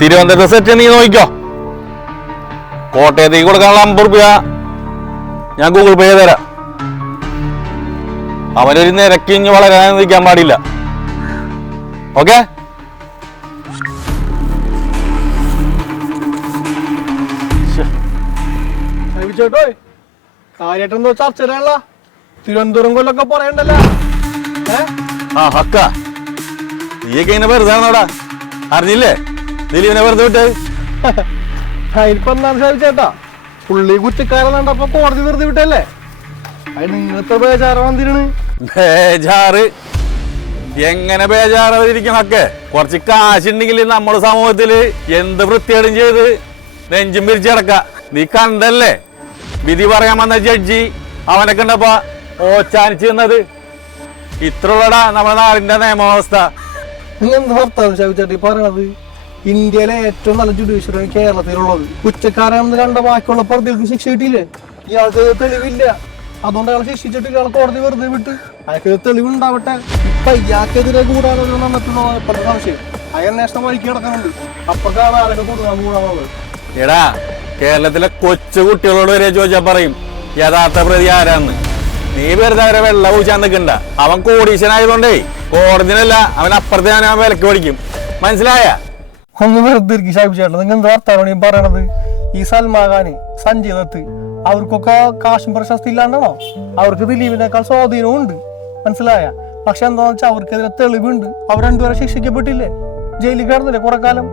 Thiruvananthapuram set നീ നോക്കിക്കോ. കോട്ടയത്തേക്ക് കൊടുക്കാനുള്ള അമ്പത് റുപ്യ. ഞാൻ ഗൂഗിൾ പേ ചെയ്ത് തരാം. അവനൊരു നിരക്കിഞ്ഞ് വളരാൻ നിൽക്കാൻ പാടില്ല. ഓക്കെ ചേട്ടോ കാര്യമായിട്ടെന്തോ ചർച്ച തിരുവനന്തപുരം കൊല്ലൊക്കെ പറയണ്ടല്ലോ. ആ ഹക്ക. നീയൊക്കെ ഇങ്ങനെ വെറുതെ അറിഞ്ഞില്ലേ? ദിലീപിനെ വെറുതെ വിട്ട്? അതിനിപ്പോ എന്താണ് സാധിച്ചേട്ടാ പുള്ളി കുറ്റക്കാരൻ കണ്ടപ്പോ കോടതി വെറുതെ വിട്ടല്ലേ? അത് നിങ്ങളത്തെ ബേജാറ് വന്നിരുന്നു ബേജാറ്. എങ്ങനെ ബേജാറാതിരിക്കണൊക്കെ? കുറച്ച് കാശുണ്ടെങ്കിൽ നമ്മുടെ സമൂഹത്തിൽ എന്ത് വൃത്തികേടും ചെയ്ത് നെഞ്ചും പിരിച്ചടക്ക നീ കണ്ടല്ലേ? വിധി പറയാൻ വന്ന ജഡ്ജി അവനെ കണ്ടപ്പോ തന്നത് നിന്നത്. ഇത്രയുള്ളടാ നമ്മുടെ നാടിന്റെ നിയമവ്യവസ്ഥ. നീ എന്താ ഭർത്താവ് ശവിച്ചേട്ടി പറയണത്? ഇന്ത്യയിലെ ഏറ്റവും നല്ല ജുഡീഷ്യറി കേരളത്തിലുള്ളത്. കുറ്റക്കാരാണെന്ന് കണ്ട ബാക്കിയുള്ള പ്രതികൾക്ക് ശിക്ഷ കിട്ടിയില്ലേ? ഇയാൾക്ക് തെളിവില്ല. അതുകൊണ്ട് അയാൾ ശിക്ഷിച്ചിട്ട് ഇയാൾ കോടതി വെറുതെ വിട്ട് അയാൾക്ക് തെളിവുണ്ടാവട്ടെ. ഇപ്പൊ ഇയാൾക്കെതിരെ കൂടാതെ നടത്തുന്ന ഇപ്പോഴത്തെ വഴിക്ക് കിടക്കുന്നുണ്ട്. അപ്പൊക്കാണ് ആരൊക്കെ കൂടാനുള്ളത് കേരളത്തിലെ കൊച്ചു കുട്ടികളോട് വരെ ചോദിച്ചാൽ പറയും യഥാർത്ഥ പ്രതി ആരാന്ന്? നീ വെറുതെ അവരെ വെള്ളം ഊച്ചാൻ നിൽക്കണ്ട. അവൻ കോടീശനായതുകൊണ്ടേ കോടതിനല്ല അവൻ അപ്പുറത്തെ അവൻ വിലക്ക് പഠിക്കും. മനസ്സിലായ? ഒന്ന് വെറുതെ ഇരിക്കും ഷാബി ചേട്ടൻ. നിങ്ങൾ എന്ത് വർത്താനാണ് ഈ പറയണത്? ഈ സൽമാൻ ഖാന് സഞ്ജയ് ദത്ത് അവർക്കൊക്കെ കാശും പ്രശസ്തി ഇല്ലാണ്ടാണോ? അവർക്ക് ദിലീപിനേക്കാൾ സ്വാധീനവും ഉണ്ട്. മനസ്സിലായ? പക്ഷെ എന്താണെന്ന് വെച്ചാൽ അവർക്കെതിരെ തെളിവുണ്ട്. അവർ രണ്ടുപേരെ ശിക്ഷിക്കപ്പെട്ടില്ലേ? ജയിലിൽ കിടന്നില്ലേ കുറെ കാലം?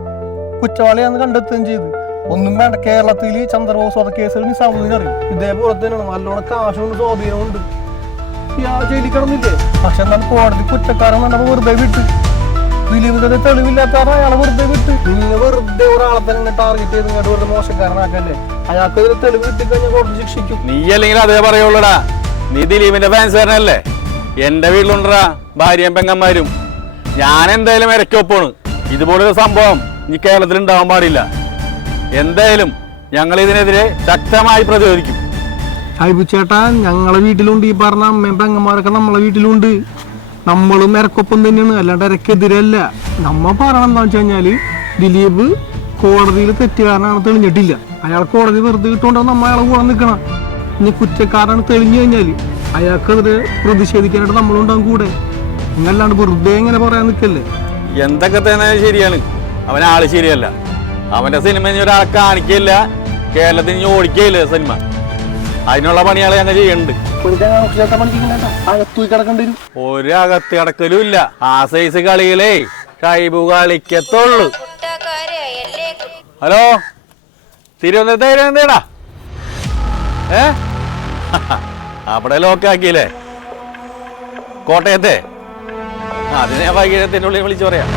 കുറ്റവാളിയാന്ന് കണ്ടെത്തുകയും ചെയ്ത്. ഒന്നും വേണ്ട. കേരളത്തിൽ ചന്ദ്രബോസ് വധ കേസുകൾ നിസാമുദ്ദീൻ അറിയും. ഇതേപോലെ തന്നെയാണ്. നല്ലോണം കാശുകൊണ്ട് സ്വാധീനമുണ്ട്. ഉണ്ട് ജയിലിൽ കിടന്നില്ലേ? പക്ഷെ എന്താണ് കോടതി കുറ്റക്കാരൻ പറഞ്ഞപ്പോൾ വെറുതെ വിട്ട് ദിലീപിന്റെ തെളിവില്ലാത്ത അയാളെ വെറുതെ വിട്ട്. നിങ്ങൾ വെറുതെ ഒരാളെ തന്നെ ടാർഗറ്റ് ചെയ്ത് ഇങ്ങോട്ട് വെറുതെ മോശക്കാരനാക്കല്ലേ? അയാൾക്ക് ഇതിന് തെളിവ് കിട്ടിക്കഴിഞ്ഞാൽ കോടതി ശിക്ഷിക്കും. നീ അല്ലെങ്കിൽ അതേ പറയുള്ളൂടാ. നീ ദിലീപിന്റെ ഫാൻസ് കാരനല്ലേ? എന്റെ വീട്ടിലുണ്ടടാ ഭാര്യയും പെങ്ങന്മാരും. ഞാൻ എന്തായാലും ഇരക്കൊപ്പാണ് ഇതുപോലൊരു സംഭവം ഈ കേരളത്തിൽ ഉണ്ടാവാൻ പാടില്ല. എന്തായാലും ഞങ്ങൾ ഇതിനെതിരെ ശക്തമായി പ്രതിരോധിക്കും. ഹൈബു ചേട്ടാ ഞങ്ങളെ വീട്ടിലുണ്ട് ഈ പറഞ്ഞ അമ്മയും പെങ്ങന്മാരൊക്കെ നമ്മളെ വീട്ടിലുണ്ട്. നമ്മളും ഇറക്കൊപ്പം തന്നെയാണ് അല്ലാണ്ട് ഇറക്കെതിരല്ല നമ്മ പറയണം എന്താ വെച്ച് കഴിഞ്ഞാൽ ദിലീപ് കോടതിയിൽ തെറ്റുകാരനാണ് തെളിഞ്ഞിട്ടില്ല. അയാൾ കോടതി വെറുതെ കിട്ടുകൊണ്ടാണ് നമ്മ അയാളെ കൂടെ നിൽക്കണം ഇനി കുറ്റക്കാരാണ് തെളിഞ്ഞു കഴിഞ്ഞാൽ അയാൾക്കെതിരെ പ്രതിഷേധിക്കാനായിട്ട് നമ്മളുണ്ടാകും കൂടെ. ഇങ്ങല്ലാണ്ട് വെറുതെ ഇങ്ങനെ പറയാൻ നിൽക്കല്ലേ എന്തൊക്കെ തന്നെ ശരിയാണ്. അവൻ ആൾ ശരിയല്ല. അവന്റെ സിനിമ ഇനി ഒരാൾ കാണിക്കില്ല കേരളത്തിൽ ഇനി ഓടിക്കയില്ല സിനിമ. അതിനുള്ള പണിയാളെ ഞങ്ങൾ ചെയ്യുന്നുണ്ട്. ഒരകത്ത് കിടക്കലും ഇല്ല ആ സൈസ് കളികളേ ഷൈബു കളിക്കത്തുള്ളൂ. ഹലോ? തിരുവനന്തപുരത്ത് ഏ? അവിടെ ലോക്കാക്കിയില്ലേ കോട്ടയത്തെ? അതിനെ വൈകുന്നേരത്തിന്റെ ഉള്ളിൽ വിളിച്ചു പറയാം.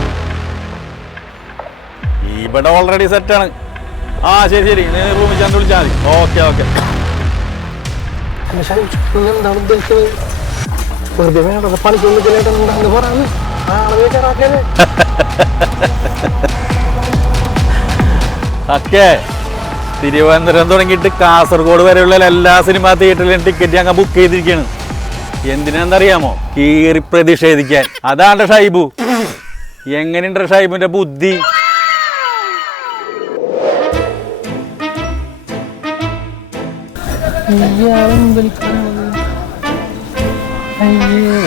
ഇവിടെ ഓൾറെഡി സെറ്റാണ് ആ ശരി ശരി. റൂമിൽ ചെന്ന് വിളിച്ചാൽ മതി. ഓക്കെ ഓക്കെ ഷാജി, നിങ്ങൾ എന്താണ് തിരുവനന്തപുരം തുടങ്ങിയിട്ട് കാസർഗോഡ് വരെയുള്ള എല്ലാ സിനിമാ തിയേറ്ററിലും ടിക്കറ്റ് ഞങ്ങൾ ബുക്ക് ചെയ്തിരിക്കുകയാണ്. എന്തിനാണെന്നറിയാമോ? കീറി പ്രതിഷേധിക്കാൻ. അതാണ് ഷൈബു. എങ്ങനെയുണ്ട് ഷൈബുന്റെ ബുദ്ധി? അയ്യേ